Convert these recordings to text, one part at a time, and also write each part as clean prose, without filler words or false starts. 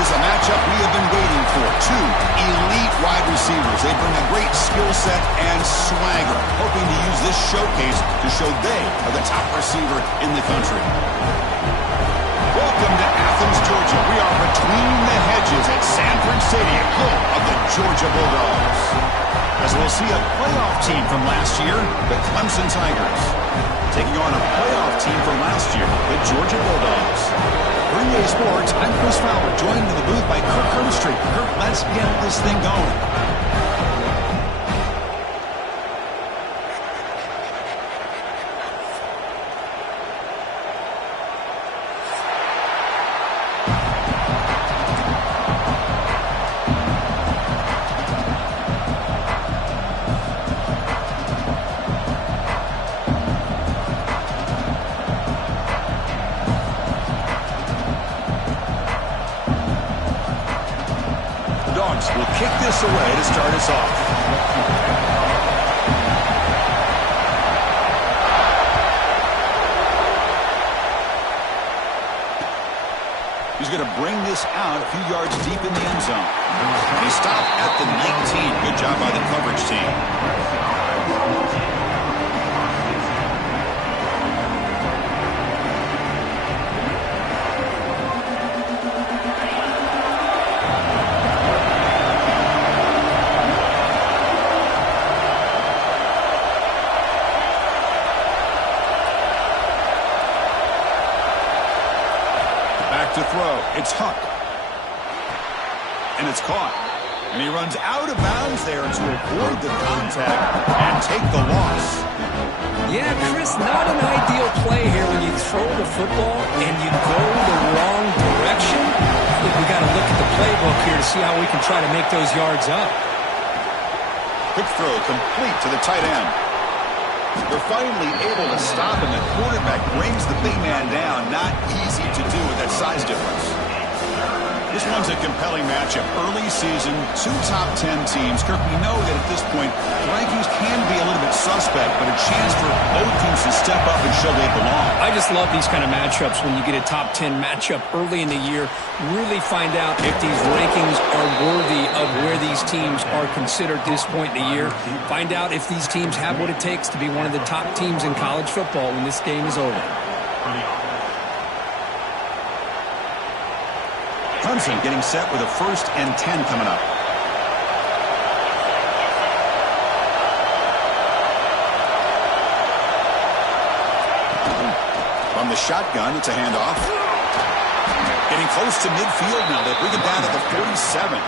is a matchup we have been waiting for. Two elite wide receivers. They bring a great skill set and swagger, hoping to use this showcase to show they are the top receiver in the country. Welcome to Athens, Georgia. We are between the hedges at Sanford Stadium, home of the Georgia Bulldogs. As we'll see a playoff team from last year, the Clemson Tigers, taking on a playoff team from last year, the Georgia Bulldogs. For EA Sports, I'm Chris Fowler, joined in the booth by Kirk Herbstreit. Kirk, let's get this thing going. Will kick this away to start us off. He's going to bring this out a few yards deep in the end zone. He stopped at the 19. Good job by the coverage team. To throw. It's Hunt. And it's caught. And he runs out of bounds there to avoid the contact and take the loss. Yeah, Chris, not an ideal play here when you throw the football and you go the wrong direction. I think we got to look at the playbook here to see how we can try to make those yards up. Quick throw complete to the tight end. They're finally able to stop him. The quarterback brings the big man down. Not easy to do with that size difference. This one's a compelling matchup. Early season, two top 10 teams. Kirk, we know that at this point, rankings can be a little bit suspect, but a chance for both teams to step up and show they belong. I just love these kind of matchups when you get a top 10 matchup early in the year. Really find out if these rankings are worthy of where these teams are considered this point in the year. Find out if these teams have what it takes to be one of the top teams in college football when this game is over. Clemson getting set with a 1st and 10 coming up. From the shotgun, it's a handoff. Getting close to midfield now. They bring it down to the 47.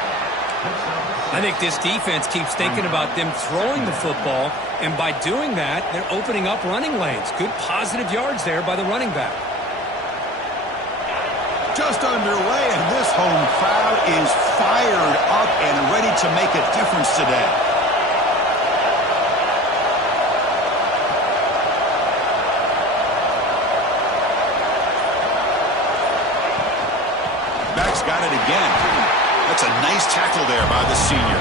I think this defense keeps thinking about them throwing the football, and by doing that, they're opening up running lanes. Good positive yards there by the running back. Just underway, and this home crowd is fired up and ready to make a difference today. Back's got it again. That's a nice tackle there by the senior.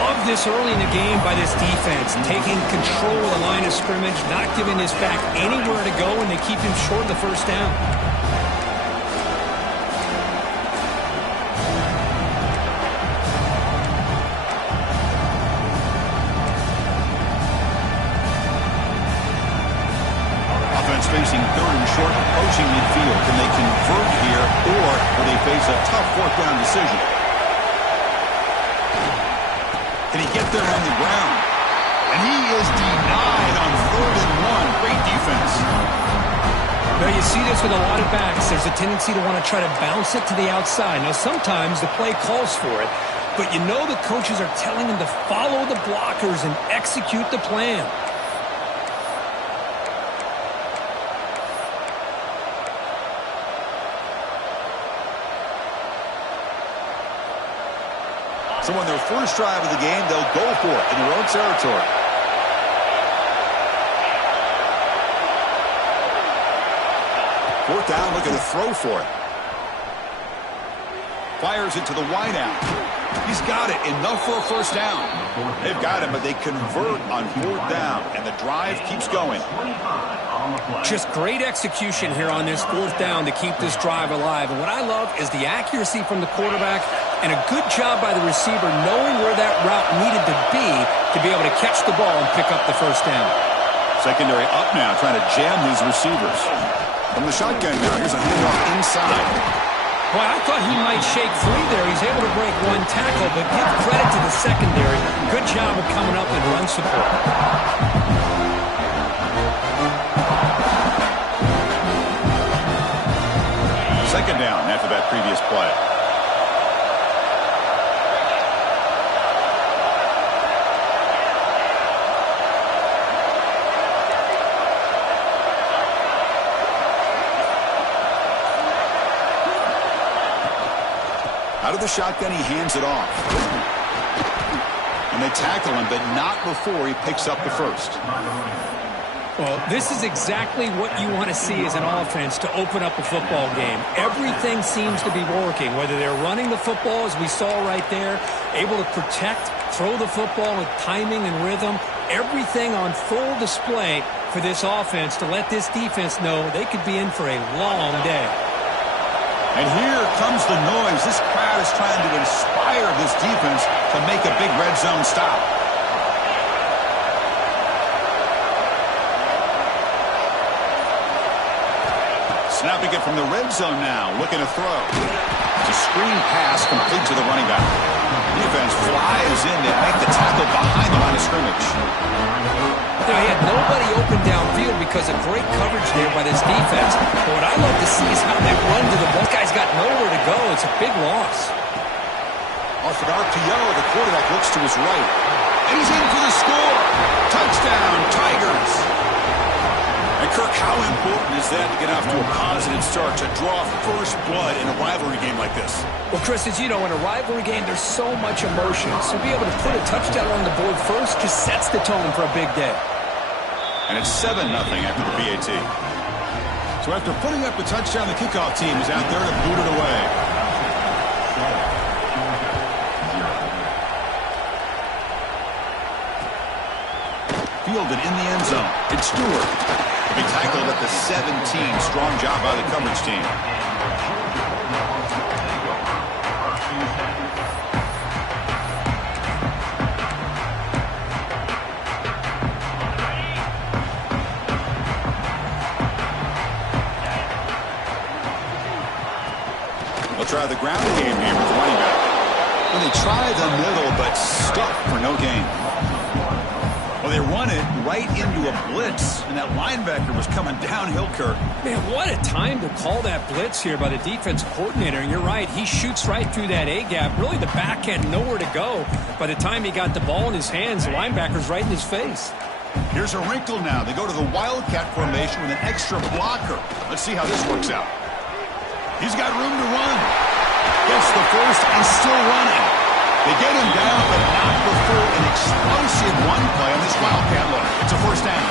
Love this early in the game by this defense, taking control of the line of scrimmage, not giving this back anywhere to go, and they keep him short of the first down. Facing 3rd and short, approaching midfield. Can they convert here, or will they face a tough 4th down decision? Can he get there on the ground? And he is denied on 3rd and 1. Great defense. Now you see this with a lot of backs. There's a tendency to want to try to bounce it to the outside. Now sometimes the play calls for it, but you know the coaches are telling them to follow the blockers and execute the plan. So on their first drive of the game, they'll go for it in their own territory. Fourth down, looking to throw for it. Fires it to the wideout. He's got it. Enough for a first down. They've got it, but they convert on 4th down, and the drive keeps going. Just great execution here on this 4th down to keep this drive alive. And what I love is the accuracy from the quarterback and a good job by the receiver knowing where that route needed to be able to catch the ball and pick up the first down. Secondary up now, trying to jam these receivers. From the shotgun now, here's a handoff inside. Boy, I thought he might shake free there. He's able to break one tackle, but give credit to the secondary. Good job of coming up and run support. Second down after that previous play. Out of the shotgun, he hands it off. And they tackle him, but not before he picks up the first. Well, this is exactly what you want to see as an offense to open up a football game. Everything seems to be working, whether they're running the football, as we saw right there, able to protect, throw the football with timing and rhythm, everything on full display for this offense to let this defense know they could be in for a long day. And here comes the noise. This crowd is trying to inspire this defense to make a big red zone stop. Snapping it from the red zone now, looking to throw. It's a screen pass complete to the running back. Defense flies in to make the tackle behind the line of scrimmage. You know, he had nobody open downfield because of great coverage there by this defense. But what I love to see is how they run to the ball. This guy's got nowhere to go. It's a big loss. Off an RPO, the quarterback looks to his right. And he's in for the score. Touchdown, Tigers. And Kirk, how important is that to get off to a positive start, to draw first blood in a rivalry game like this? Well, Chris, as you know, in a rivalry game, there's so much emotion. So to be able to put a touchdown on the board first just sets the tone for a big day. And it's 7-0 after the PAT. So after putting up the touchdown, the kickoff team is out there to boot it away. Fielded in the end zone. It's Stewart. He tackled at the 17. Strong job by the coverage team. They'll try the ground game here with the running back. Well, they try the middle, but stuck for no gain. Well, they run it right into a blitz, and that linebacker was coming downhill, Kirk. Man, what a time to call that blitz here by the defensive coordinator. And you're right, he shoots right through that A-gap. Really, the back had nowhere to go. By the time he got the ball in his hands, the linebacker's right in his face. Here's a wrinkle now. They go to the Wildcat formation with an extra blocker. Let's see how this works out. He's got room to run. Gets the first and still running. They get him down, but not before an explosive run play on this Wildcat look. It's a first down.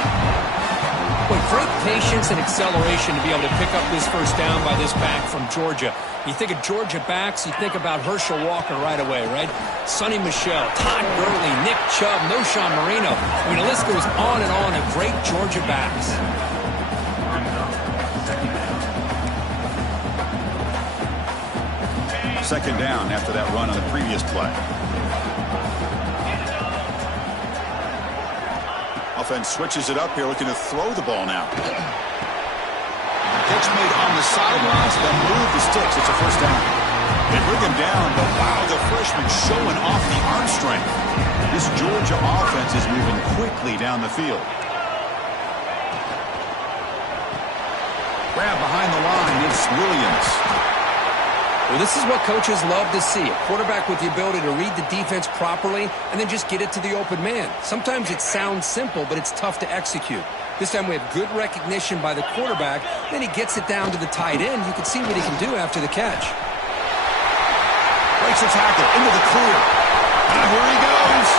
With great patience and acceleration to be able to pick up this first down by this back from Georgia. You think of Georgia backs, you think about Herschel Walker right away, right? Sonny Michel, Todd Gurley, Nick Chubb, Knowshon Moreno. I mean, the list goes on and on of great Georgia backs. Second down after that run on the previous play. Offense switches it up here, looking to throw the ball now. Catch made on the sidelines, then move the sticks. It's a first down. They bring him down, but wow, the freshman showing off the arm strength. This Georgia offense is moving quickly down the field. Grab behind the line, it's Williams. Well, this is what coaches love to see. A quarterback with the ability to read the defense properly and then just get it to the open man. Sometimes it sounds simple, but it's tough to execute. This time we have good recognition by the quarterback. Then he gets it down to the tight end. You can see what he can do after the catch. Breaks a tackle into the clear. And here he goes.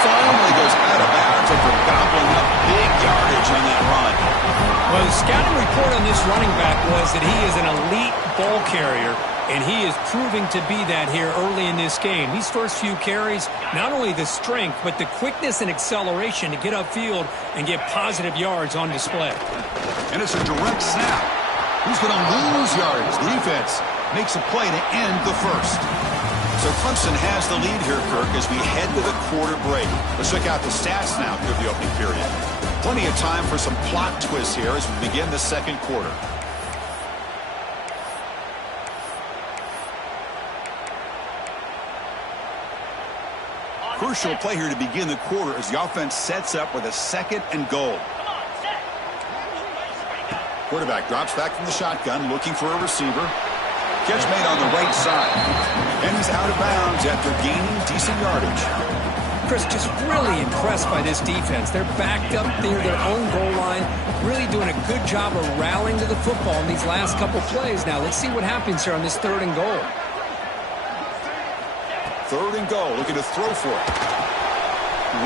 Finally goes out of bounds after gobbling up big yardage on that run. Well, the scouting report on this running back was that he is an elite ball carrier. And he is proving to be that here early in this game. These first few carries, not only the strength, but the quickness and acceleration to get upfield and get positive yards on display. And it's a direct snap. Who's going to lose yards? The defense makes a play to end the first. So Clemson has the lead here, Kirk, as we head to the quarter break. Let's check out the stats now through the opening period. Plenty of time for some plot twists here as we begin the second quarter. Crucial play here to begin the quarter as the offense sets up with a 2nd and goal. Quarterback drops back from the shotgun, looking for a receiver. Catch made on the right side. And he's out of bounds after gaining decent yardage. Chris, just really impressed by this defense. They're backed up near their own goal line, really doing a good job of rallying to the football in these last couple plays. Now, let's see what happens here on this 3rd and goal. 3rd and goal, looking to throw for it.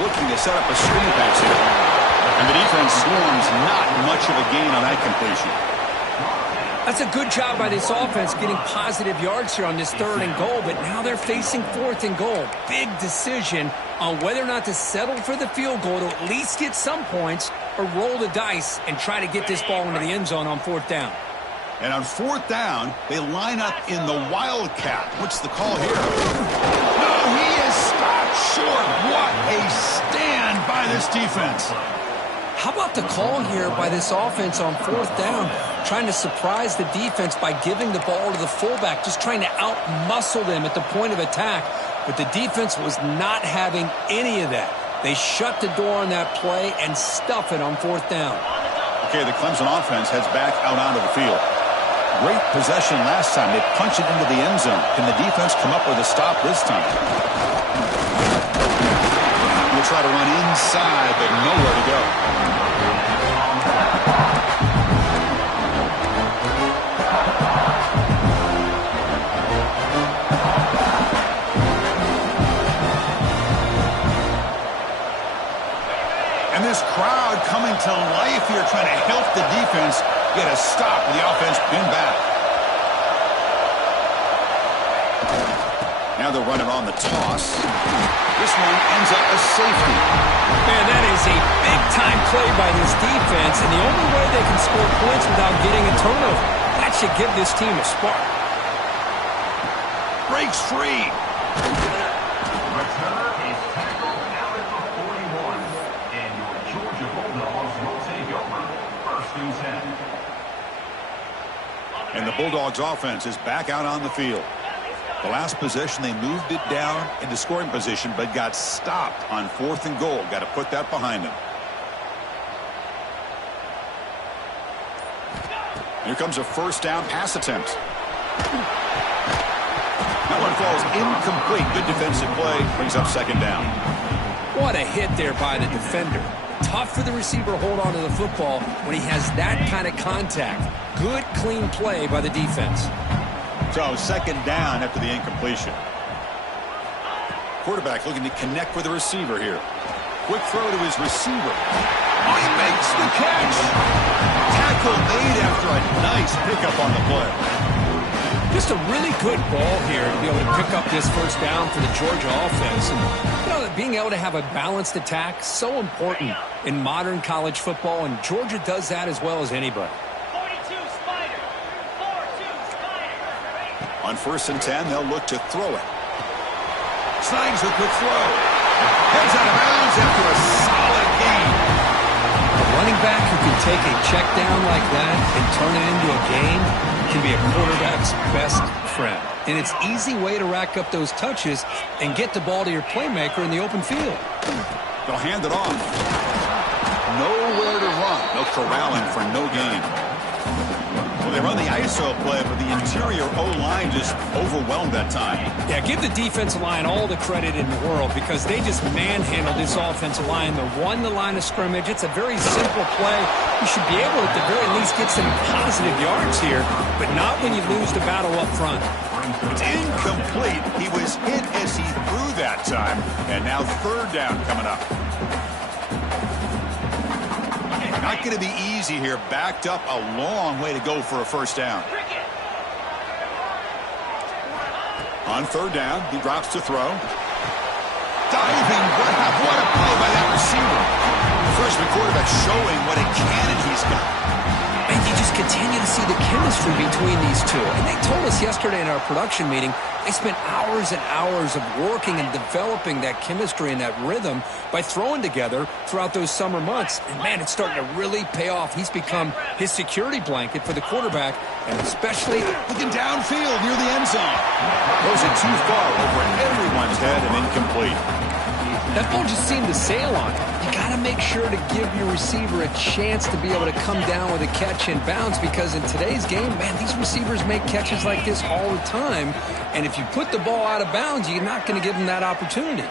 Looking to set up a screen pass here. And the defense swarms, not much of a gain on that completion. That's a good job by this offense getting positive yards here on this 3rd and goal, but now they're facing 4th and goal. Big decision on whether or not to settle for the field goal to at least get some points or roll the dice and try to get this ball into the end zone on 4th down. And on 4th down, they line up in the Wildcat. What's the call here? No, he is stopped short. What a stand by this defense. How about the call here by this offense on 4th down, trying to surprise the defense by giving the ball to the fullback, just trying to out-muscle them at the point of attack. But the defense was not having any of that. They shut the door on that play and stuff it on 4th down. Okay, the Clemson offense heads back out onto the field. Great possession last time. They punch it into the end zone. Can the defense come up with a stop this time? We'll try to run inside, but nowhere to go. And this crowd coming to life here, trying to help the defense get a stop with the offense pinned back. Now they're running on the toss. This one ends up a safety. Man, that is a big-time play by this defense, and the only way they can score points without getting a turnover. That should give this team a spark. Breaks free. Returner is tackled out at the 41, and your Georgia Bulldogs will take over 1st and 10. And the Bulldogs offense is back out on the field. The last possession, they moved it down into scoring position, but got stopped on 4th and goal. Got to put that behind them. Here comes a 1st down pass attempt. That one falls incomplete. Good defensive play. Brings up 2nd down. What a hit there by the defender. Tough for the receiver to hold on to the football when he has that kind of contact. Good, clean play by the defense. So 2nd down after the incompletion. Quarterback looking to connect with the receiver here. Quick throw to his receiver. Oh, he makes the catch. Tackle made after a nice pickup on the play. Just a really good ball here to be able to pick up this 1st down for the Georgia offense. And, you know, being able to have a balanced attack, so important in modern college football, and Georgia does that as well as anybody. 42 Spider. 4-2 Spider. On 1st and 10, they'll look to throw it. Snags a quick throw. Heads out of bounds after a solid gain. A running back who can take a check down like that and turn it into a gain can be a quarterback's best friend. And it's an easy way to rack up those touches and get the ball to your playmaker in the open field. They'll hand it off. Nowhere to run. No corralling for no gain. Well, they run the ISO play, but the interior O-line just overwhelmed that time. Yeah, give the defensive line all the credit in the world because they just manhandled this offensive line. They won the line of scrimmage. It's a very simple play. You should be able to, at the very least, get some positive yards here, but not when you lose the battle up front. It's incomplete. He was hit as he threw that time, and now 3rd down coming up. Not going to be easy here. Backed up a long way to go for a 1st down. On third down, he drops to throw. Diving, what a play by that receiver. The freshman quarterback showing what a cannon he's got. And you just continue to see the chemistry between these two. And they told us yesterday in our production meeting, they spent hours and hours of working and developing that chemistry and that rhythm by throwing together throughout those summer months. And, man, it's starting to really pay off. He's become his security blanket for the quarterback, and especially looking downfield near the end zone. Throws it too far over everyone's head and incomplete. That ball just seemed to sail on it. You got to make sure to give your receiver a chance to be able to come down with a catch and bounce, because in today's game, man, these receivers make catches like this all the time. And if you put the ball out of bounds, you're not going to give them that opportunity.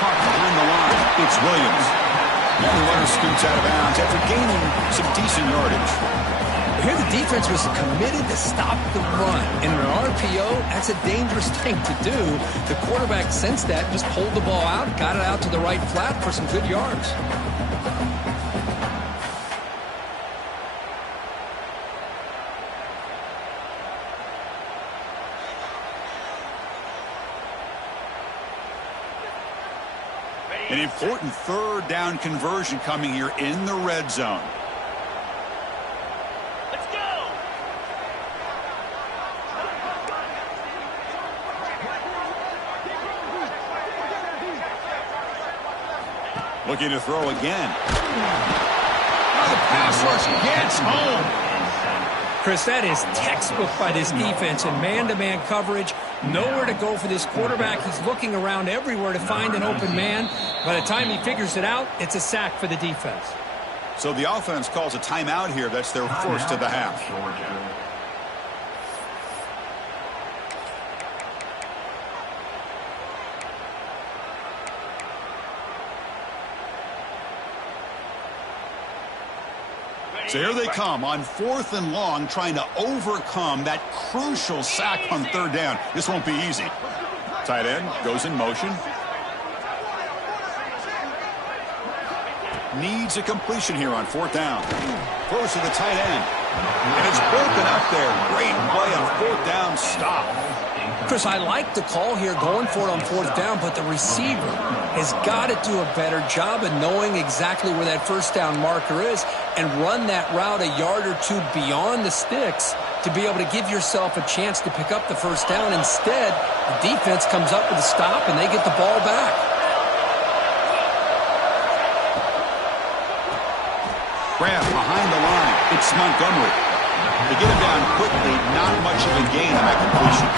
Behind the line, it's Williams. And the runner scoots out of bounds after gaining some decent yardage. Here the defense was committed to stop the run. In an RPO, that's a dangerous thing to do. The quarterback sensed that, just pulled the ball out, got it out to the right flat for some good yards. An important third down conversion coming here in the red zone. Let's go! Looking to throw again. Oh, the pass rush gets home. Chris, that is textbook by this defense in man-to-man coverage. Nowhere to go for this quarterback. He's looking around everywhere to find an open man. By the time he figures it out, it's a sack for the defense. So the offense calls a timeout here. That's their first of the half. So here they come on 4th and long, trying to overcome that crucial sack on third down. This won't be easy. Tight end goes in motion. Needs a completion here on 4th down. Throws to the tight end. And it's broken up there. Great play on 4th down stop. Chris, I like the call here, going for it on 4th down, but the receiver has got to do a better job of knowing exactly where that first down marker is and run that route a yard or two beyond the sticks to be able to give yourself a chance to pick up the first down. Instead, the defense comes up with a stop and they get the ball back. Grab behind the line. It's Montgomery. They get him down quickly. Not much of a gain on that completion.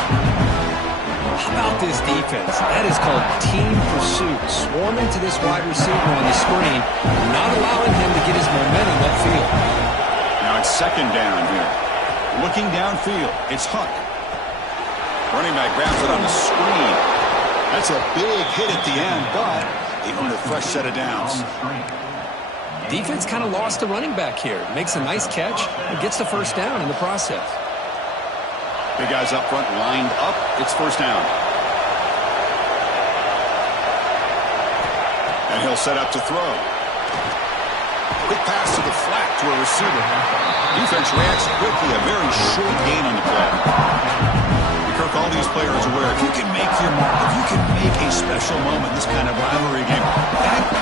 How about this defense? That is called team pursuit. Swarming to this wide receiver on the screen, not allowing him to get his momentum upfield. Now it's 2nd down here. Looking downfield, it's Huck. Running back grabs it on the screen. That's a big hit at the end, but they earned a fresh set of downs. Defense kind of lost the running back here. Makes a nice catch and gets the first down in the process. Big guys up front lined up. It's 1st down. And he'll set up to throw. Quick pass to the flat to a receiver. Defense reacts quickly. A very short gain on the play. Kirk, all these players are aware, if you can make your mark, if you can make a special moment, this kind of rivalry game,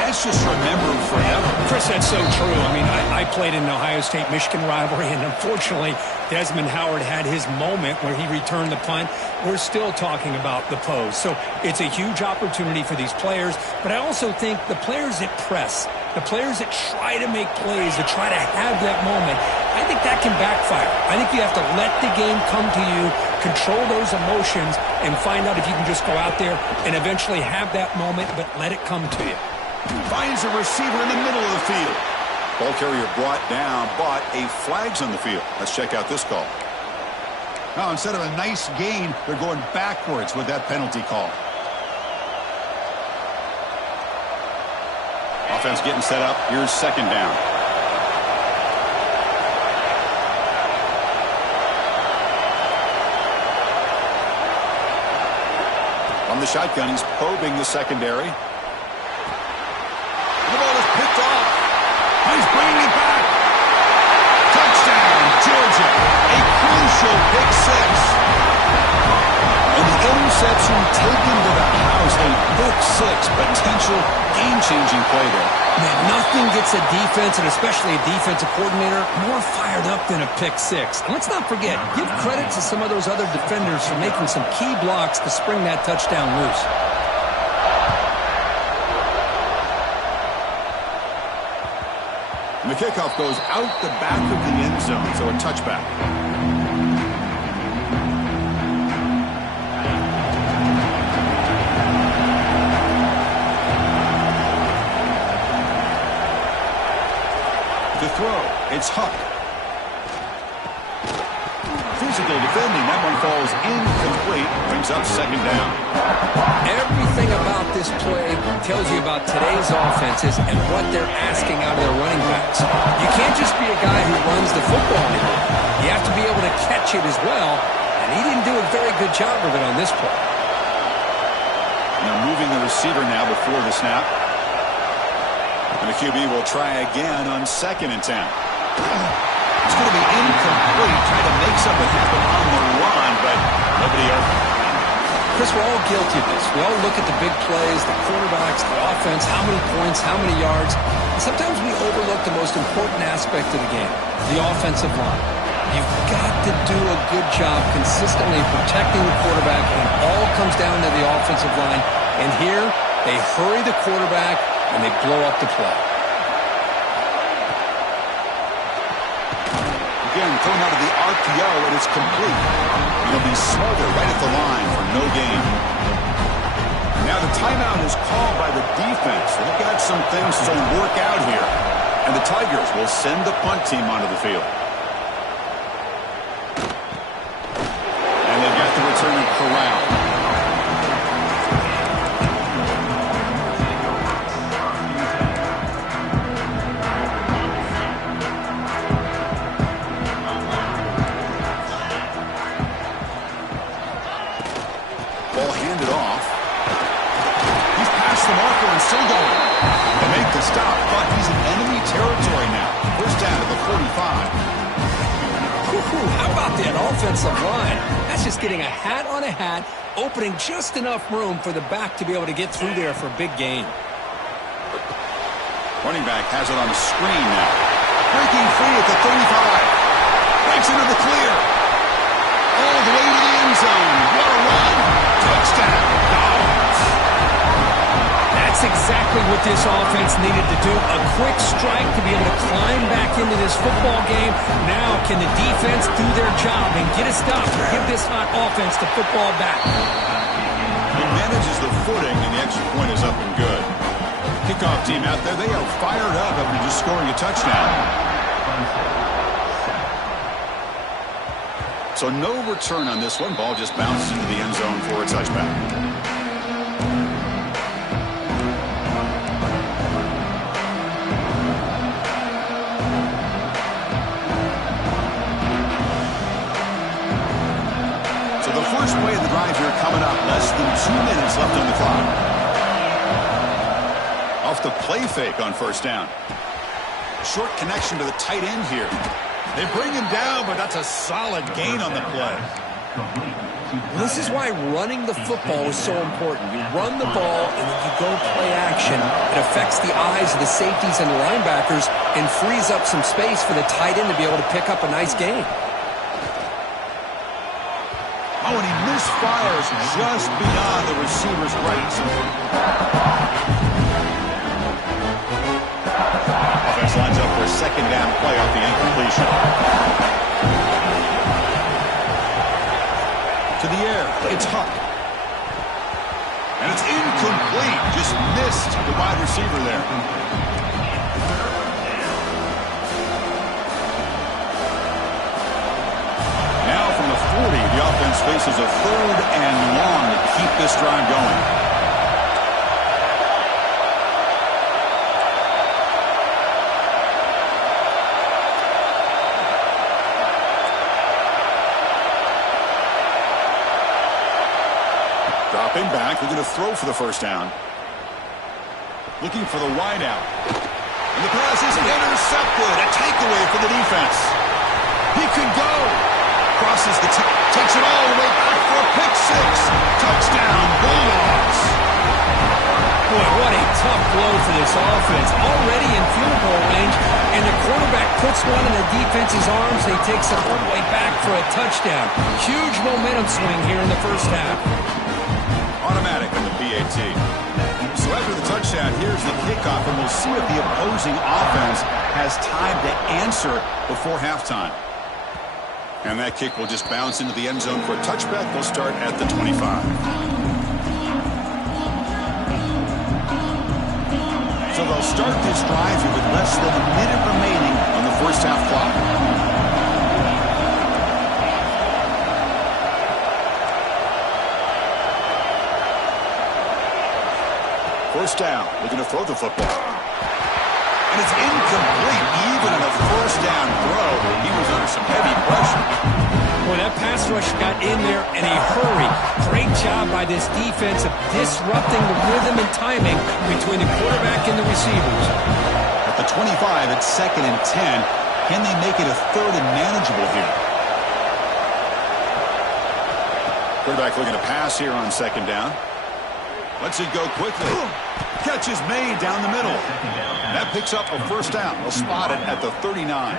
that's just remembered forever. Chris, that's so true. I mean, I played in the Ohio State-Michigan rivalry, and unfortunately, Desmond Howard had his moment where he returned the punt. We're still talking about the pose. So it's a huge opportunity for these players, but I also think the players that press, the players that try to make plays, that try to have that moment, I think that can backfire. I think you have to let the game come to you, control those emotions, and find out if you can just go out there and eventually have that moment, but let it come to you. Finds a receiver in the middle of the field. Ball carrier brought down, but a flag's on the field. Let's check out this call. Now, instead of a nice gain, they're going backwards with that penalty call. Offense getting set up. Here's 2nd down. From the shotgun, he's probing the secondary. And the ball is picked off. He's bringing it back. Touchdown, Georgia. A crucial pick six. And the interception taken to the house. A pick six, potential game-changing play there. Man, nothing gets a defense, and especially a defensive coordinator, more fired up than a pick six. And let's not forget, give credit to some of those other defenders for making some key blocks to spring that touchdown loose. And the kickoff goes out the back of the end zone, so a touchback. To throw, it's Huck. Physical defending, that one falls incomplete, brings up second down. Everything about this play tells you about today's offenses and what they're asking out of their running backs. You can't just be a guy who runs the football anymore. You have to be able to catch it as well, and he didn't do a very good job of it on this play. Now moving the receiver now before the snap. And the QB will try again on 2nd and 10. It's going to be incomplete, trying to make something happen on the run, but nobody open. Chris, we're all guilty of this. We all look at the big plays, the quarterbacks, the offense, how many points, how many yards. And sometimes we overlook the most important aspect of the game, the offensive line. You've got to do a good job consistently protecting the quarterback, and it all comes down to the offensive line. And here, they hurry the quarterback, and they blow up the play. Again, thrown out of the RPO, and it's complete. It'll be Smother right at the line for no gain. Now the timeout is called by the defense. They've got some things to work out here. And the Tigers will send the punt team onto the field. And they've got the return of Corral. Ball handed off. He's past the marker and still going. They make the stop, but he's in enemy territory now. First down at the 45. How about that offensive line? That's just getting a hat on a hat, opening just enough room for the back to be able to get through there for a big gain. Running back has it on the screen now. Breaking free at the 35. Breaks into the clear. All the way to the end zone. What a run. Touchdown. Dogs. That's exactly what this offense needed to do. A quick strike to be able to climb back into this football game. Now can the defense do their job and get a stop to give this hot offense the football back? He manages the footing, and the extra point is up and good. Kickoff team out there, they are fired up after just scoring a touchdown. So no return on this one. Ball just bounces into the end zone for a touchback. So the first play of the drive here coming up. Less than 2 minutes left on the clock. Off the play fake on first down. Short connection to the tight end here. They bring him down, but that's a solid gain on the play. This is why running the football is so important. You run the ball, and then you go play action. It affects the eyes of the safeties and the linebackers and frees up some space for the tight end to be able to pick up a nice gain. Oh, and he misfires just beyond the receiver's right. Offense lines up for a second down play off the incompletion. To the air, it's Huck. And it's incomplete. Just missed the wide receiver there. Now from the 40, the offense faces a 3rd and long to keep this drive going. Dropping back, looking to throw for the first down. Looking for the wide out. And the pass is intercepted. A takeaway for the defense. He could go. Crosses the takes it all the way back for a pick six. Touchdown, Bulldogs. Boy, what a tough blow for this offense. Already in field goal range, and the quarterback puts one in the defense's arms. He takes it all the way back for a touchdown. Huge momentum swing here in the first half. Automatic on the PAT. So after the touchdown, here's the kickoff, and we'll see if the opposing offense has time to answer before halftime. And that kick will just bounce into the end zone for a touchback. They'll start at the 25. So they'll start this drive here with less than a minute remaining on the first half clock. First down, looking to throw the football. And it's incomplete, even in a first down throw. He was under some heavy pressure. Boy, that pass rush got in there in a hurry. Great job by this defense of disrupting the rhythm and timing between the quarterback and the receivers. At the 25, it's 2nd and 10. Can they make it a 3rd and manageable here? Quarterback looking to pass here on 2nd down. Lets it go quickly. Catch is made down the middle. That picks up a first down. They'll spot it at the 39.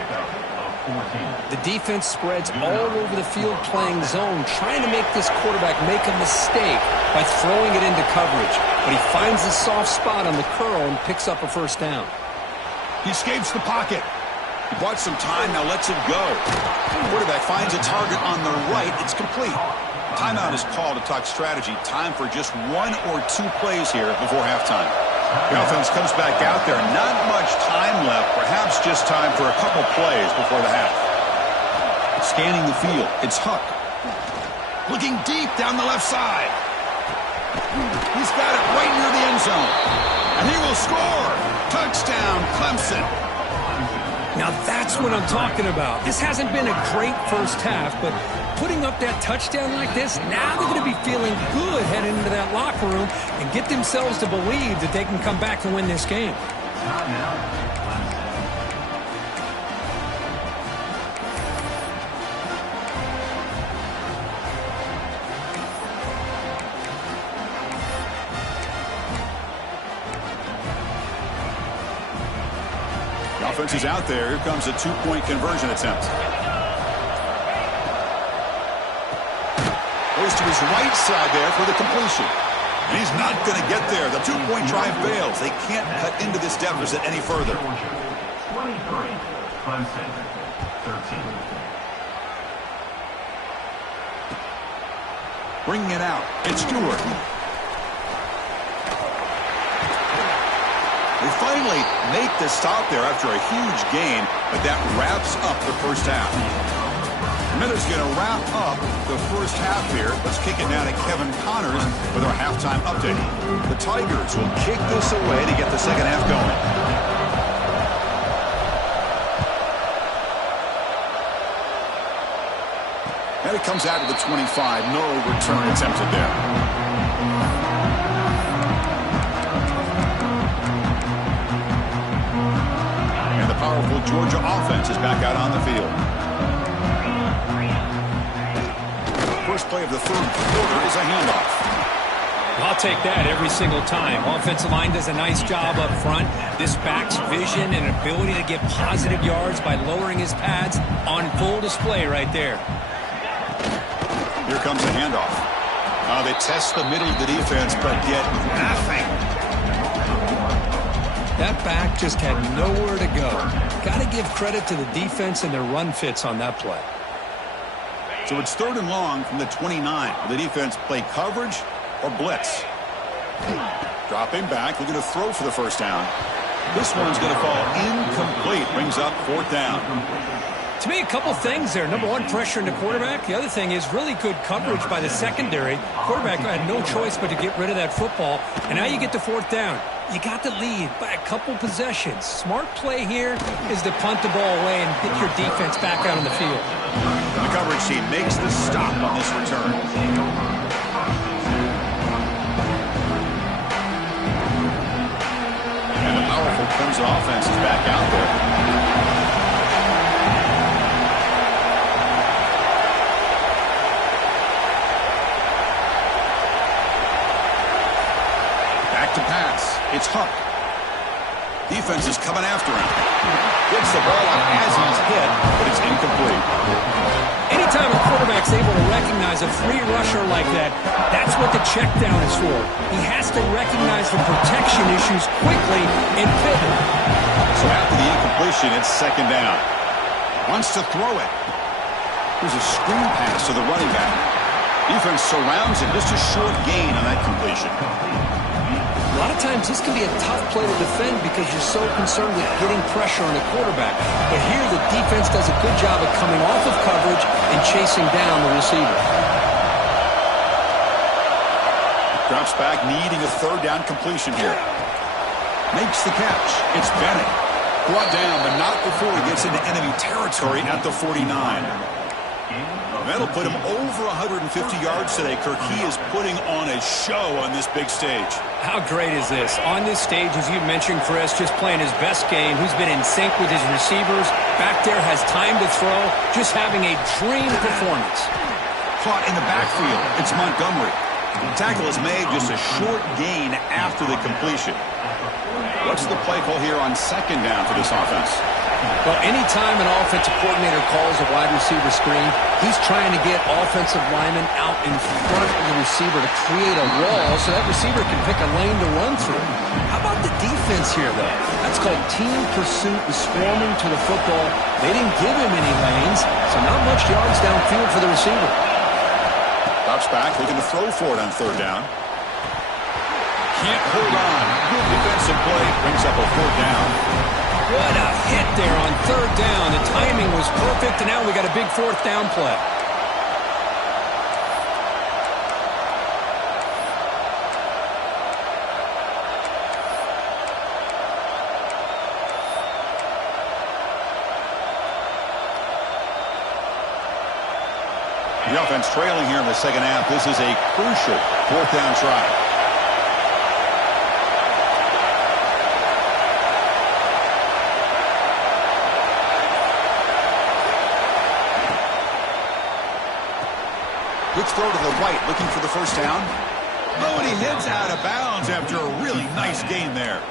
The defense spreads all over the field playing zone, trying to make this quarterback make a mistake by throwing it into coverage. But he finds the soft spot on the curl and picks up a first down. He escapes the pocket. He bought some time, now lets it go. Quarterback finds a target on the right. It's complete. Timeout is called to talk strategy. Time for just 1 or 2 plays here before halftime. The offense comes back out there. Not much time left. Perhaps just time for a couple plays before the half. Scanning the field. It's Huck. Looking deep down the left side. He's got it right near the end zone. And he will score. Touchdown, Clemson. Now that's what I'm talking about. This hasn't been a great first half, but putting up that touchdown like this, now they're going to be feeling good heading into that locker room and get themselves to believe that they can come back and win this game. Offense is out there. Here comes a 2-point conversion attempt. Goes to his right side there for the completion. And he's not going to get there. The 2-point try fails. They can't cut into this deficit any further. 23, Clemson, 13. Bringing it out. It's Stewart. They finally make the stop there after a huge gain, but that wraps up the first half. Miller's going to wrap up the first half here. Let's kick it now to Kevin Connors with our halftime update. The Tigers will kick this away to get the second half going. And it comes out to the 25. No return attempted there. And the powerful Georgia offense is back out on the field. First play of the third quarter is a handoff. I'll take that every single time. Offensive line does a nice job up front. This back's vision and ability to get positive yards by lowering his pads on full display right there. Here comes a handoff. They test the middle of the defense, but get nothing. That back just had nowhere to go. Got to give credit to the defense and their run fits on that play. So it's 3rd and long from the 29. Will the defense play coverage or blitz? Dropping back, looking to throw for the first down. This one's going to fall incomplete. Brings up 4th down. To me, a couple things there. Number one, pressure in the quarterback. The other thing is really good coverage by the secondary. Quarterback had no choice but to get rid of that football. And now you get to 4th down. You got the lead by a couple possessions. Smart play here is to punt the ball away and get your defense back out on the field. The coverage team makes the stop on this return. Titans offense is back out there. Back to pass. It's Huck. Defense is coming after him. Gets the ball up as he's hit, but it's incomplete. Anytime a quarterback's able to recognize a free rusher like that, that's what the check down is for. He has to recognize the protection issues quickly and pivot. So after the incompletion, it's second down. Wants to throw it. Here's a screen pass to the running back. Defense surrounds him. Just a short gain on that completion. A lot of times this can be a tough play to defend because you're so concerned with getting pressure on the quarterback. But here the defense does a good job of coming off of coverage and chasing down the receiver. Drops back, needing a third down completion here. Makes the catch. It's Bennett. Brought down, but not before he gets into enemy territory at the 49. That'll put him over 150 yards today, Kirk. He is putting on a show on this big stage. How great is this? On this stage, as you mentioned, Chris, just playing his best game. He's been in sync with his receivers. Back there, has time to throw. Just having a dream performance. Caught in the backfield. It's Montgomery. The tackle is made, just a short gain after the completion. What's the play call here on second down for this offense? Well, anytime an offensive coordinator calls a wide receiver screen, he's trying to get offensive linemen out in front of the receiver to create a wall so that receiver can pick a lane to run through. How about the defense here, though? That's called team pursuit and swarming to the football. They didn't give him any lanes, so not much yards downfield for the receiver. Drops back, looking to throw for it on third down. Can't hold on. Good defensive play. Brings up a fourth down. What a hit there on third down. The timing was perfect, and now we got a big fourth down play. The offense trailing here in the second half. This is a crucial fourth down try. Quick throw to the right, looking for the first down. Oh, and he heads out of bounds after a really nice gain there.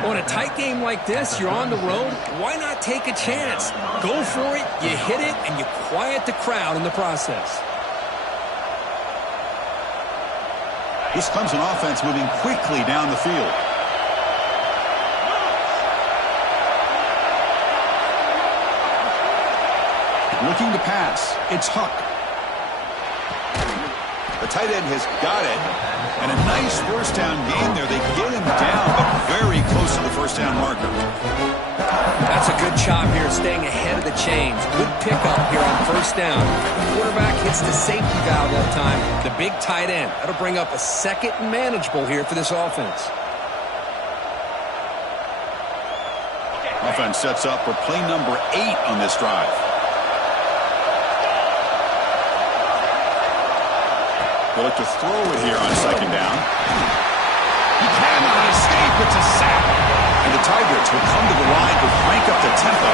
Well, in a tight game like this, you're on the road. Why not take a chance? Go for it, you hit it, and you quiet the crowd in the process. This Clemson offense moving quickly down the field. Looking to pass. It's Huck. The tight end has got it. And a nice first down gain there. They get him down, but very close to the first down marker. That's a good job here, staying ahead of the chains. Good pickup here on first down. The quarterback hits the safety valve that time. The big tight end. That'll bring up a second and manageable here for this offense. Offense sets up for play number 8 on this drive. They'll look to throw it here on second down. He cannot escape. It's a sack. And the Tigers will come to the line to crank up the tempo.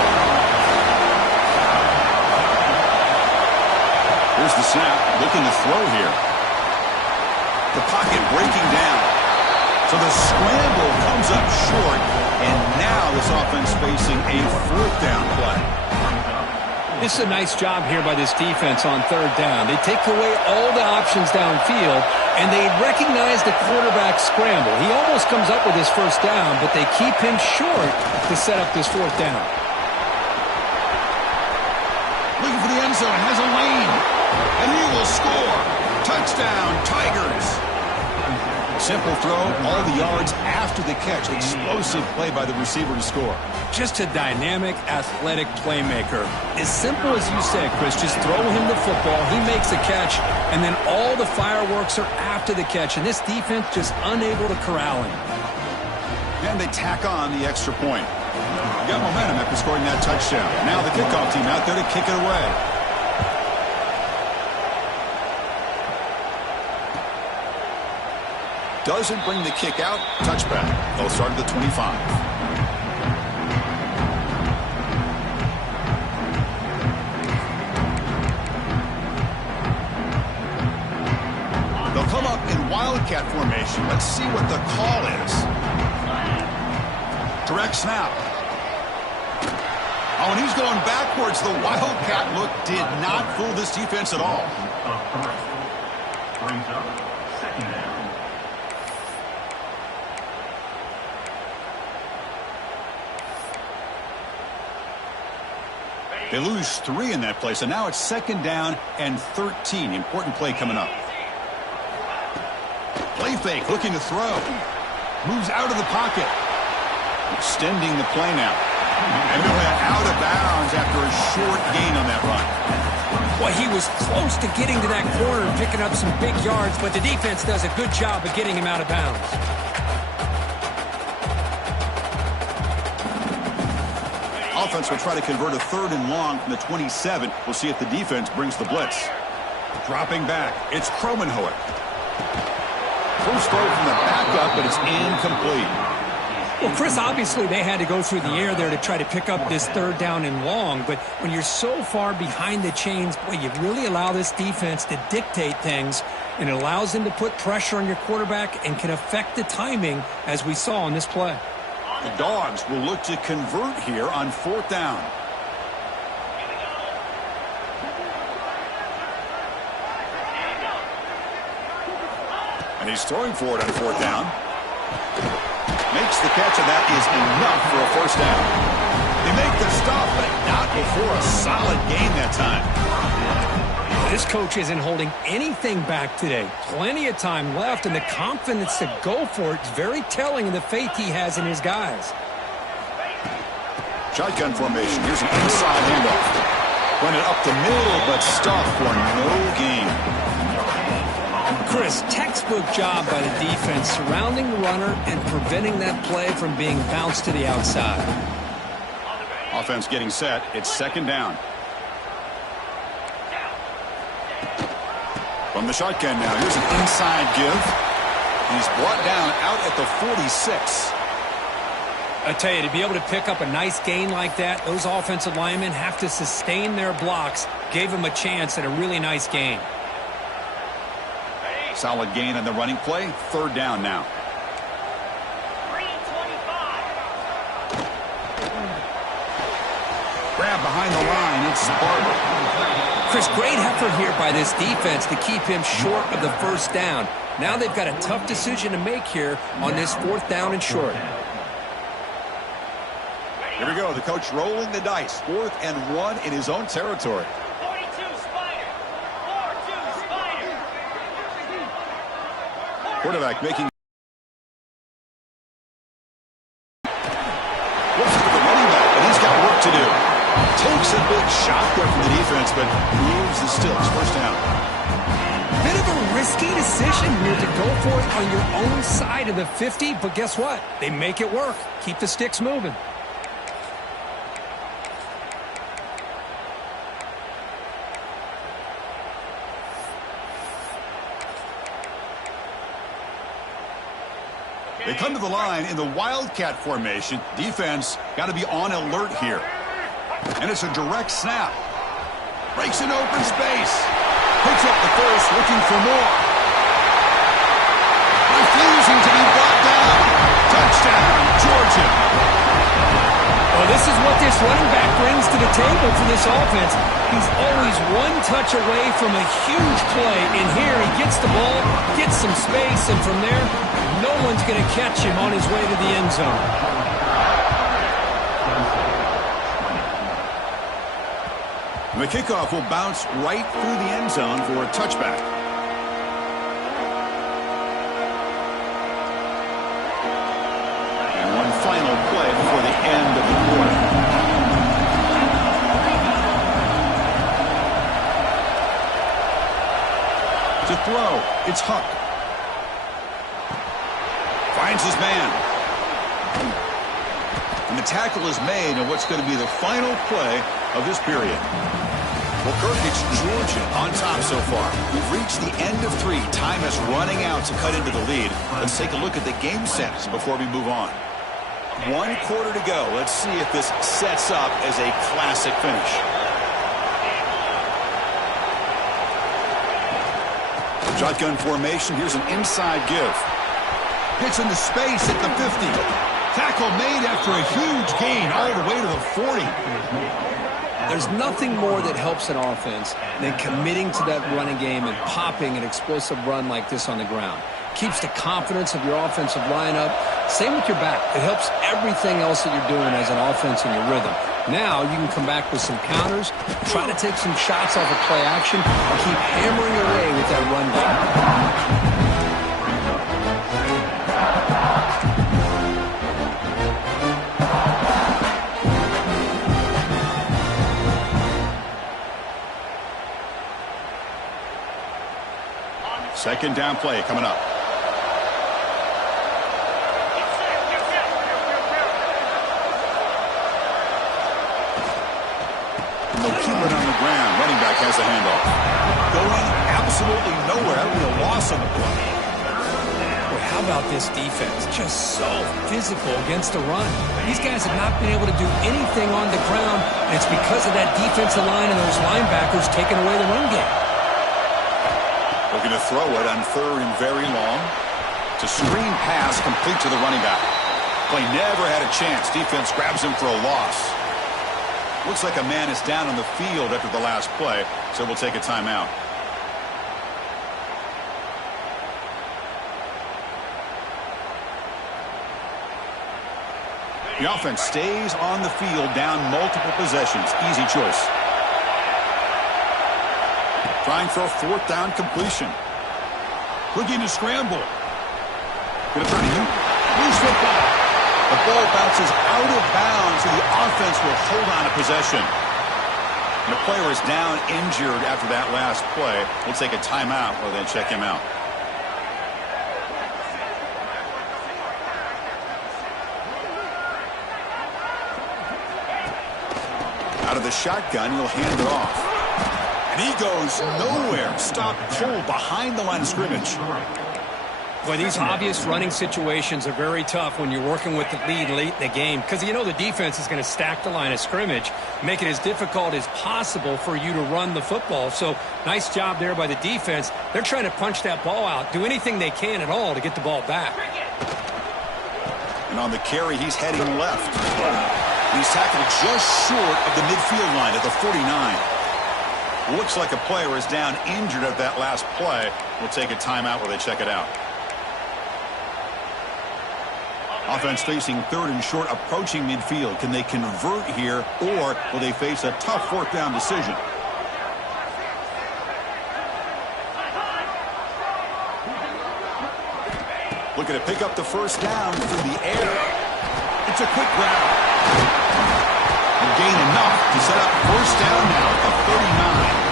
Here's the snap. Looking to throw here. The pocket breaking down. So the scramble comes up short. And now this offense facing a fourth down play. This is a nice job here by this defense on third down. They take away all the options downfield, and they recognize the quarterback scramble. He almost comes up with his first down, but they keep him short to set up this fourth down. Looking for the end zone, has a lane, and he will score. Touchdown, Tigers. Simple throw, all the yards after the catch. Explosive play by the receiver to score. Just a dynamic, athletic playmaker. As simple as you said, Chris, just throw him the football, he makes a catch, and then all the fireworks are after the catch, and this defense just unable to corral him. And they tack on the extra point. Got momentum after scoring that touchdown. Now the kickoff team out there to kick it away. Doesn't bring the kick out. Touchback. They'll start at the 25. Wildcat formation. Let's see what the call is. Direct snap. Oh, and he's going backwards. The Wildcat look did not fool this defense at all. Brings up second down. They lose 3 in that play, so now it's second down and 13. Important play coming up. Play fake, looking to throw. Moves out of the pocket. Extending the play now. And they went out of bounds after a short gain on that run. Well, he was close to getting to that corner and picking up some big yards, but the defense does a good job of getting him out of bounds. Offense will try to convert a 3rd and long from the 27. We'll see if the defense brings the blitz. Dropping back, it's Kromenhoek. First throw from the backup, but it's incomplete. Well, Chris, obviously they had to go through the air there to try to pick up this 3rd down and long, but when you're so far behind the chains, boy, you really allow this defense to dictate things, and it allows them to put pressure on your quarterback and can affect the timing, as we saw on this play. The Dogs will look to convert here on 4th down. And he's throwing for it on 4th down. Makes the catch, and that is enough for a 1st down. They make the stop, but not before a solid gain that time. This coach isn't holding anything back today. Plenty of time left, and the confidence to go for it is very telling of the faith he has in his guys. Shotgun formation. Here's an inside handoff. Run it up the middle, but stuffed for no gain. Chris, textbook job by the defense surrounding the runner and preventing that play from being bounced to the outside. Offense getting set. It's 2nd down. From the shotgun now. Here's an inside give. He's brought down out at the 46. I tell you, to be able to pick up a nice gain like that, those offensive linemen have to sustain their blocks. Gave him a chance at a really nice gain. Solid gain on the running play. 3rd down now. 3:25. Grab behind the line. It's Barber. Chris, great effort here by this defense to keep him short of the 1st down. Now they've got a tough decision to make here on this 4th down and short. Here we go. The coach rolling the dice. 4th and 1 in his own territory. 42 Spider. 4-2 Spider. Quarterback making. Looks to the running back, and he's got work to do. Takes a big shot there from the defense, but moves the sticks. 1st down. Bit of a risky decision here to go for it on your own side of the 50, but guess what? They make it work. Keep the sticks moving. They come to the line in the Wildcat formation. Defense got to be on alert here. And it's a direct snap. Breaks an open space. Picks up the first, looking for more. Refusing to be brought down. Touchdown, Georgia. Well, this is what this running back brings to the table for this offense. He's always one touch away from a huge play. And here he gets the ball, gets some space, and from there, no one's going to catch him on his way to the end zone. The kickoff will bounce right through the end zone for a touchback. And one final play before the end of the quarter. To throw, it's Huck. Finds his man. And the tackle is made on what's going to be the final play of this period. Well, Kirk, it's Georgia on top so far. We've reached the end of 3. Time is running out to cut into the lead. Let's take a look at the game sets before we move on. 1 quarter to go. Let's see if this sets up as a classic finish. Shotgun formation. Here's an inside give. Gets into space at the 50. Tackle made after a huge gain all the way to the 40. There's nothing more that helps an offense than committing to that running game and popping an explosive run like this on the ground. Keeps the confidence of your offensive lineup. Same with your back. It helps everything else that you're doing as an offense in your rhythm. Now you can come back with some counters, try to take some shots off of play action, and keep hammering away with that run game. Second down play coming up. And they'll keep it on the ground. Running back has a handoff. Going absolutely nowhere. That would be a loss on the play. Boy, how about this defense? Just so physical against the run. These guys have not been able to do anything on the ground, and it's because of that defensive line and those linebackers taking away the run game. Looking to throw it on third and very long. It's a screen pass complete to the running back. Play never had a chance. Defense grabs him for a loss. Looks like a man is down on the field after the last play, so we'll take a timeout. The offense stays on the field, down multiple possessions. Easy choice. Trying for a fourth down completion. Looking to scramble. Going to try to use football. The ball bounces out of bounds, so the offense will hold on to possession. And the player is down injured after that last play. We'll take a timeout while they check him out. Out of the shotgun, he'll hand it off. And he goes nowhere. Stop, pull behind the line of scrimmage. Boy, these obvious running situations are very tough when you're working with the lead late in the game, because you know the defense is going to stack the line of scrimmage, make it as difficult as possible for you to run the football. So nice job there by the defense. They're trying to punch that ball out, do anything they can at all to get the ball back. And on the carry, he's heading left. He's tackled just short of the midfield line at the 49. Looks like a player is down injured at that last play. We'll take a timeout while they check it out. Offense facing third and short, approaching midfield. Can they convert here, or will they face a tough fourth down decision? Looking to pick up the first down through the air. It's a quick grab. And gain enough to set up first down now at the 39.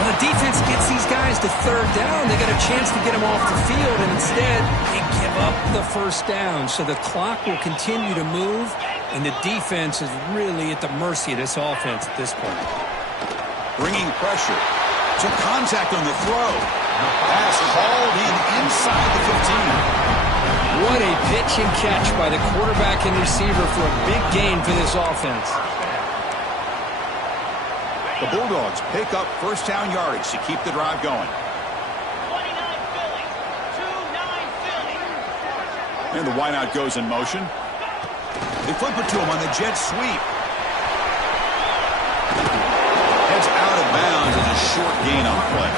When the defense gets these guys to third down, they got a chance to get them off the field, and instead they give up the first down. So the clock will continue to move, and the defense is really at the mercy of this offense at this point. Bringing pressure. Took contact on the throw. Pass hauled in inside the 15. What a pitch and catch by the quarterback and receiver for a big gain for this offense. The Bulldogs pick up first down yardage to keep the drive going. 29 Philly. 2-9 Philly. And the wideout goes in motion. They flip it to him on the jet sweep. Heads out of bounds and a short gain on play.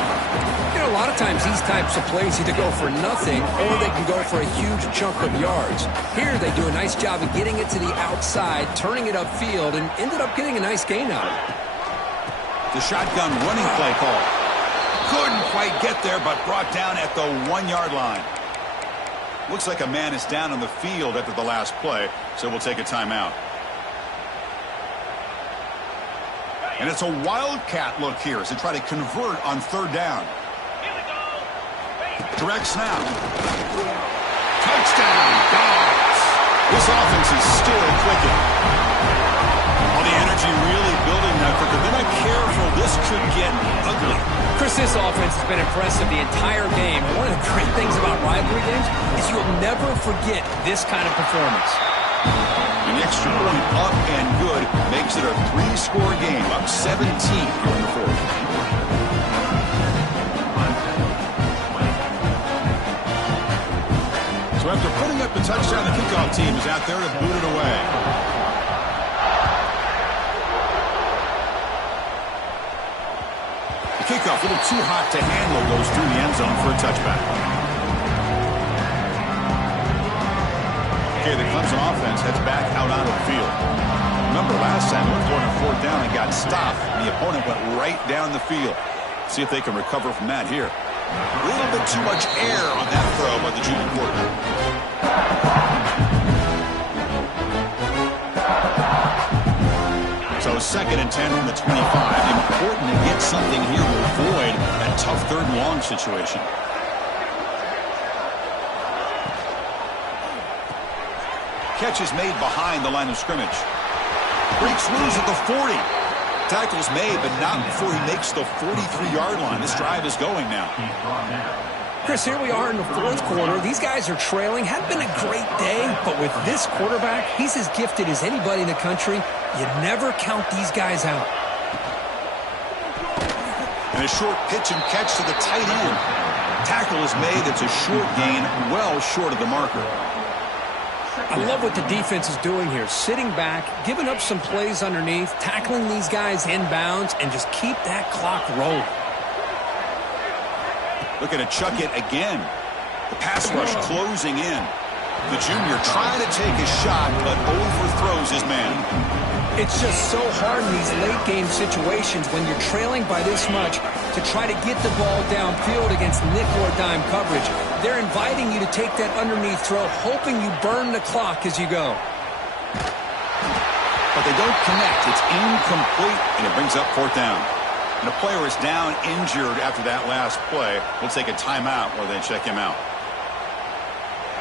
You know, a lot of times these types of plays either go for nothing or they can go for a huge chunk of yards. Here they do a nice job of getting it to the outside, turning it upfield, and ended up getting a nice gain out of it. The shotgun running play call. Couldn't quite get there, but brought down at the 1-yard line. Looks like a man is down on the field after the last play, so we'll take a timeout. And it's a wildcat look here as they try to convert on third down. Here we go. Direct snap. Touchdown, Dogs. This offense is still clicking. All the energy really building now. If they're not careful, this could get ugly. Chris, this offense has been impressive the entire game. One of the great things about rivalry games is you'll never forget this kind of performance. An extra point up and good makes it a 3-score game, up 17 here in the fourth. So after putting up the touchdown, the kickoff team is out there to boot it away. The kickoff, a little too hot to handle, goes through the end zone for a touchback. Okay, the Clemson offense heads back out onto the field. Remember, last time they went for it on fourth down and got stopped. The opponent went right down the field. See if they can recover from that here. A little bit too much air on that throw by the junior quarterback. So 2nd and 10 from the 25. Important to get something here to avoid that tough 3rd and long situation. Catch is made behind the line of scrimmage. Breaks loose at the 40. Tackle's made, but not before he makes the 43-yard line. This drive is going now. Chris, here we are in the 4th quarter. These guys are trailing. Hadn't been a great day, but with this quarterback, he's as gifted as anybody in the country. You never count these guys out. And a short pitch and catch to the tight end. Tackle is made. It's a short gain, well short of the marker. I love what the defense is doing here. Sitting back, giving up some plays underneath, tackling these guys inbounds, and just keep that clock rolling. Looking to chuck it again. The pass rush closing in. The junior trying to take a shot, but overthrows his man. It's just so hard in these late-game situations when you're trailing by this much to try to get the ball downfield against nickel or dime coverage. They're inviting you to take that underneath throw, hoping you burn the clock as you go. But they don't connect. It's incomplete, and it brings up 4th down. And a player is down injured after that last play. We'll take a timeout while they check him out.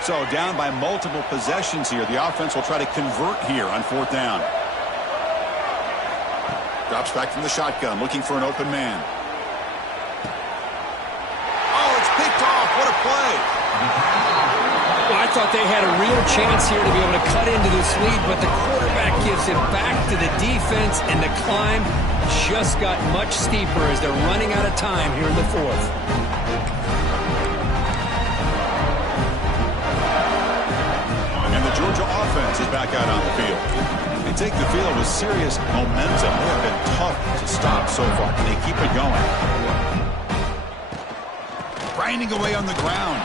So down by multiple possessions here. The offense will try to convert here on 4th down. Drops back from the shotgun, looking for an open man. Oh, it's picked off. What a play. Well, I thought they had a real chance here to be able to cut into this lead, but the quarterback gives it back to the defense, and the climb just got much steeper as they're running out of time here in the 4th. And the Georgia offense is back out on the field. They take the field with serious momentum. They have been tough to stop so far. Can they keep it going? Grinding away on the ground.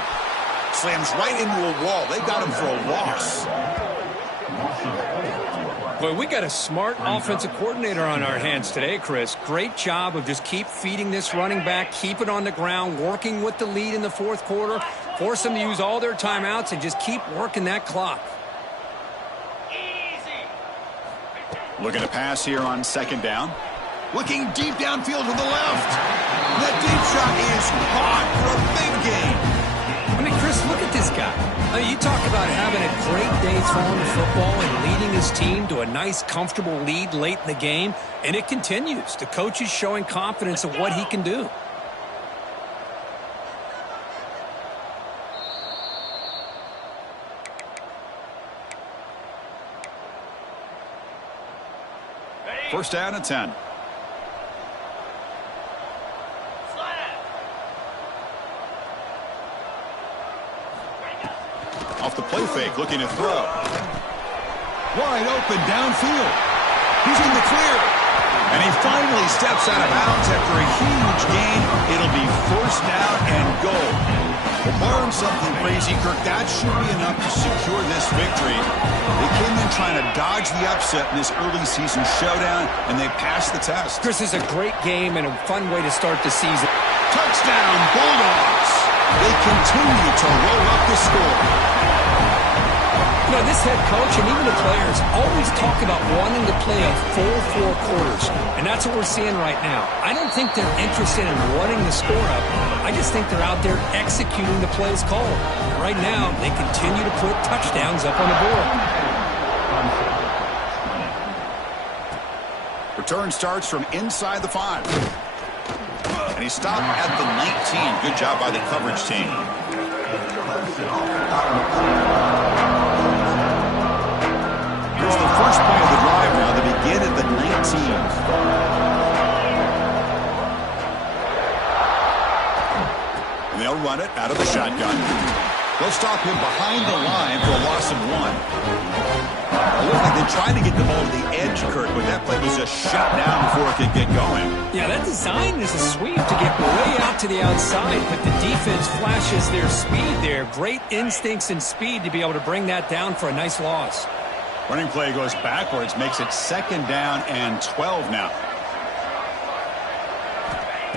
Slams right into a wall. They got him for a loss. Boy, we got a smart offensive coordinator on our hands today, Chris. Great job of just keep feeding this running back, keep it on the ground, working with the lead in the 4th quarter, force them to use all their timeouts, and just keep working that clock. Looking to pass here on 2nd down. Looking deep downfield to the left. That deep shot is caught for a big gain. I mean, Chris, look at this guy. I mean, you talk about having a great day throwing the football and leading his team to a nice, comfortable lead late in the game, and it continues. The coach is showing confidence of what he can do. First down and 10. Off the play fake, looking to throw. Wide open downfield. He's in the clear. And he finally steps out of bounds after a huge gain. It'll be 1st down and goal. Well, barring something crazy, Kirk, that should be enough to secure this victory. They came in trying to dodge the upset in this early season showdown, and they passed the test. Chris, is a great game and a fun way to start the season. Touchdown, Bulldogs. They continue to roll up the score. You know, this head coach and even the players always talk about wanting to play a full 4 quarters, and that's what we're seeing right now. I don't think they're interested in running the score up. I just think they're out there executing the plays called. And right now, they continue to put touchdowns up on the board. Return starts from inside the 5. And he stopped at the 19. Good job by the coverage team. Here's the first play of the drive now. They begin at the 19. And they'll run it out of the shotgun. They'll stop him behind the line for a loss of 1. It looked like they tried to get the ball to the edge, Kirk, but that play was just shut down before it could get going. Yeah, that design is a sweep to get way out to the outside, but the defense flashes their speed there. Great instincts and speed to be able to bring that down for a nice loss. Running play goes backwards, makes it 2nd down and 12 now.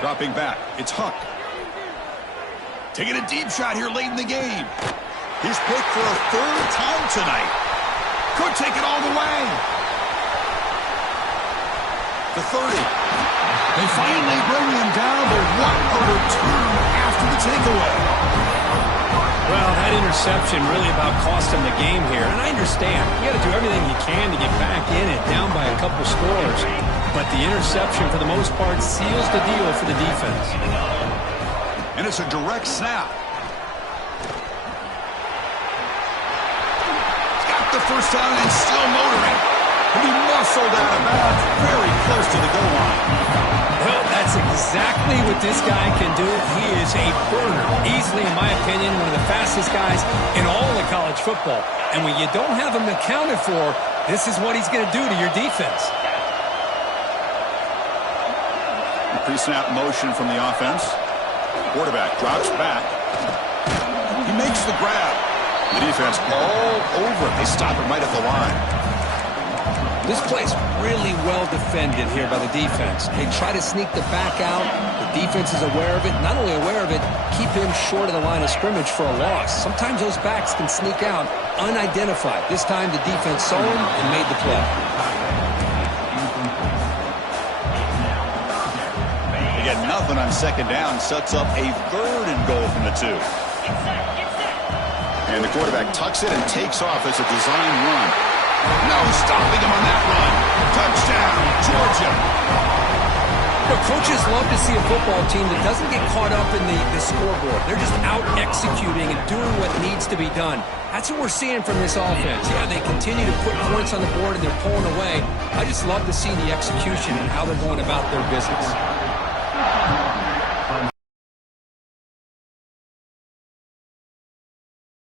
Dropping back, it's Huck. Taking a deep shot here late in the game. He's picked for a 3rd time tonight. Could take it all the way. The 30. They finally bring him down, but what a return after the takeaway. Well, that interception really about cost him the game here. And I understand. You got to do everything you can to get back in it, down by a couple scores. But the interception, for the most part, seals the deal for the defense. And it's a direct snap. He's got the first down and still motoring. And he muscled out of bounds very close to the goal line. Well, that's exactly what this guy can do. He is a burner. Easily, in my opinion, one of the fastest guys in all of college football. And when you don't have him accounted for, this is what he's going to do to your defense. Pre-snap motion from the offense. Quarterback drops back. He makes the grab. The defense all over it. They stop him right at the line. This play's really well defended here by the defense. They try to sneak the back out. The defense is aware of it. Not only aware of it, keep him short of the line of scrimmage for a loss. Sometimes those backs can sneak out unidentified. This time the defense saw him and made the play. They get nothing on 2nd down. Sets up a 3rd and goal from the 2. And the quarterback tucks it and takes off as a design run. No stopping him on that run. Touchdown, Georgia. You know, coaches love to see a football team that doesn't get caught up in the scoreboard. They're just out executing and doing what needs to be done. That's what we're seeing from this offense. Yeah, they continue to put points on the board and they're pulling away. I just love to see the execution and how they're going about their business.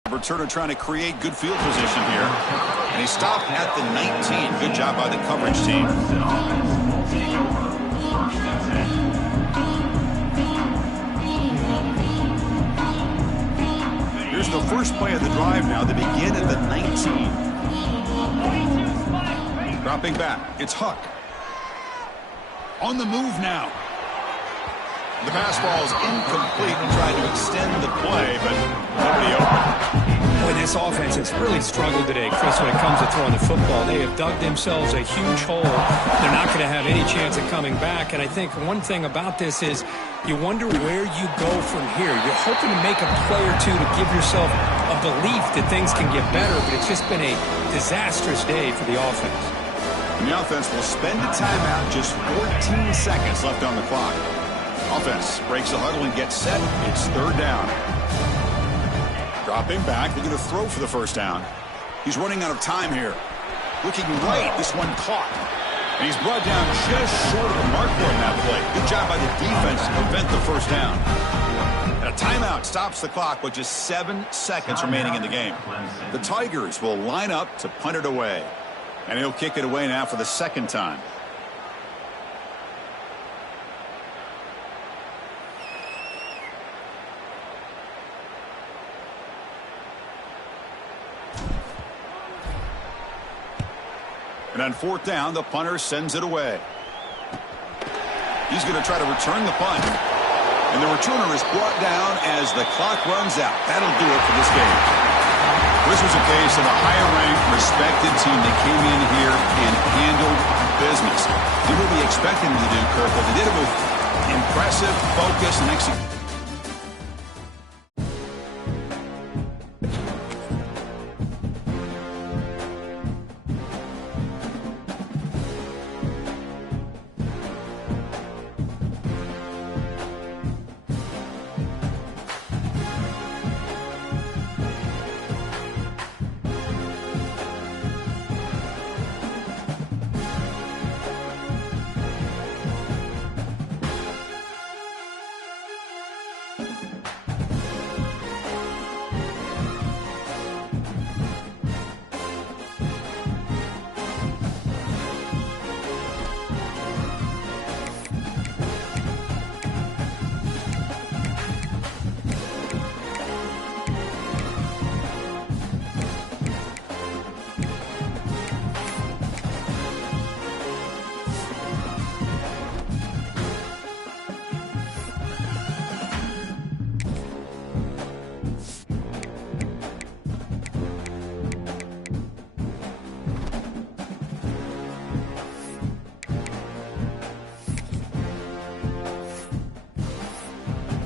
Returner trying to create good field position here. And he stopped at the 19. Good job by the coverage team. Here's the first play of the drive now. They begin at the 19. Dropping back. It's Huck. On the move now. The pass ball is incomplete and tried to extend the play, but nobody open. Boy, this offense has really struggled today, Chris, when it comes to throwing the football. They have dug themselves a huge hole. They're not going to have any chance of coming back. And I think one thing about this is you wonder where you go from here. You're hoping to make a play or two to give yourself a belief that things can get better, but it's just been a disastrous day for the offense. And the offense will spend a timeout, just 14 seconds left on the clock. Offense breaks the huddle and gets set. It's 3rd down. Dropping back, looking to throw for the first down. He's running out of time here. Looking right, this one caught. And he's brought down just short of the marker on that play. Good job by the defense to prevent the first down. And a timeout stops the clock with just 7 seconds remaining in the game. The Tigers will line up to punt it away. And he'll kick it away now for the 2nd time. And on 4th down, the punter sends it away. He's going to try to return the punt. And the returner is brought down as the clock runs out. That'll do it for this game. This was a case of a higher-ranked, respected team that came in here and handled business. Did what we expected them to do, Kirk, but they did it with impressive focus and execution.